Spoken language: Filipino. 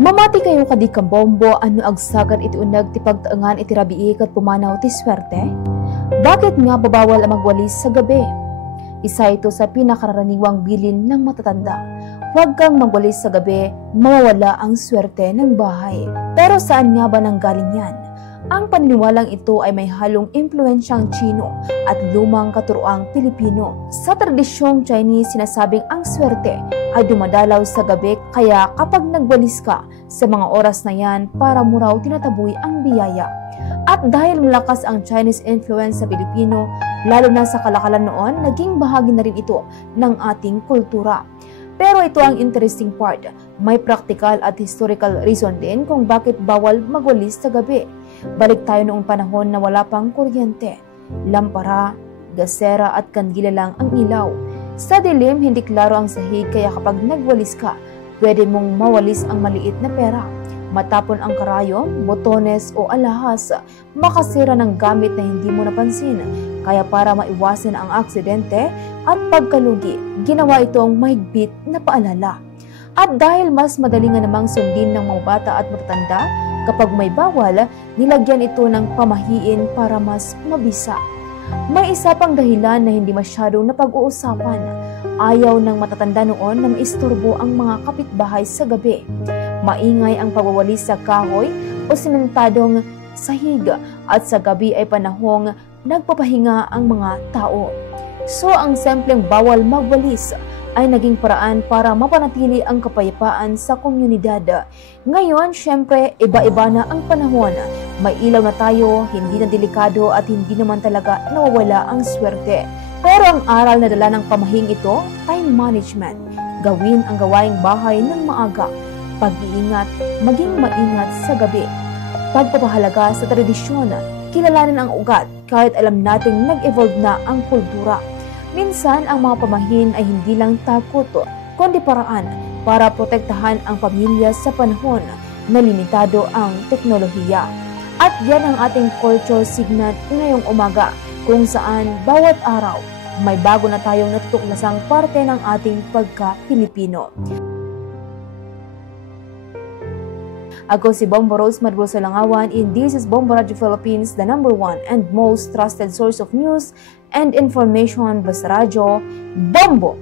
Mamati kayo kadi kambombo ano agsagan iti unag ti pagtaengan iti rabii ket pumanaw ti swerte? Bakit nga babawal ang magwalis sa gabi? Isa ito sa pinakaraniwang bilin ng matatanda. Huwag kang magwalis sa gabi, mawawala ang swerte ng bahay. Pero saan nga ba nanggaling yan? Ang paniniwalang ito ay may halong impluensyang Chino at lumang katuroang Pilipino. Sa tradisyong Chinese, sinasabing ang swerte ay dumadalaw sa gabi, kaya kapag nagwalis ka sa mga oras na yan, para mo raw tinataboy ang biyaya. At dahil malakas ang Chinese influence sa Pilipino, lalo na sa kalakalan noon, naging bahagi na rin ito ng ating kultura. Pero ito ang interesting part, may practical at historical reason din kung bakit bawal magwalis sa gabi. Balik tayo noong panahon na wala pang kuryente, lampara, gasera at kandila lang ang ilaw. Sa dilim, hindi klaro ang sahig, kaya kapag nagwalis ka, pwede mong mawalis ang maliit na pera. Matapon ang karayom, botones o alahas, makasira ng gamit na hindi mo napansin. Kaya para maiwasan ang aksidente at pagkalugi, ginawa itong mahigpit na paalala. At dahil mas madali nga namang sundin ng mga bata at matatanda, kapag may bawal, nilagyan ito ng pamahiin para mas mabisa. May isa pang dahilan na hindi masyadong napag-uusapan. Ayaw ng matatanda noon na maistorbo ang mga kapitbahay sa gabi. Maingay ang pagwawalis sa kahoy o simentadong sahig, at sa gabi ay panahong nagpapahinga ang mga tao. So ang simpleng bawal magwalis ay naging paraan para mapanatili ang kapayapaan sa komunidad. Ngayon, syempre, iba-iba na ang panahon. May ilaw na tayo, hindi na delikado at hindi naman talaga nawawala ang swerte. Pero ang aral na dala ng pamahing ito, time management. Gawin ang gawaing bahay ng maaga. Pag-iingat, maging maingat sa gabi. Pagpapahalaga sa tradisyon, kilalanin ang ugat kahit alam nating nag-evolve na ang kultura. Minsan, ang mga pamahin ay hindi lang takot, kundi paraan para protektahan ang pamilya sa panahon na limitado ang teknolohiya. At yan ang ating culture signal ngayong umaga, kung saan bawat araw may bago na tayong natutuklasang parte ng ating pagka-Pilipino. Ako si Bombo Rose Madrusa Langawan, and this is Bombo Radio Philippines, the #1 and most trusted source of news and information. Basta Radyo, Bombo!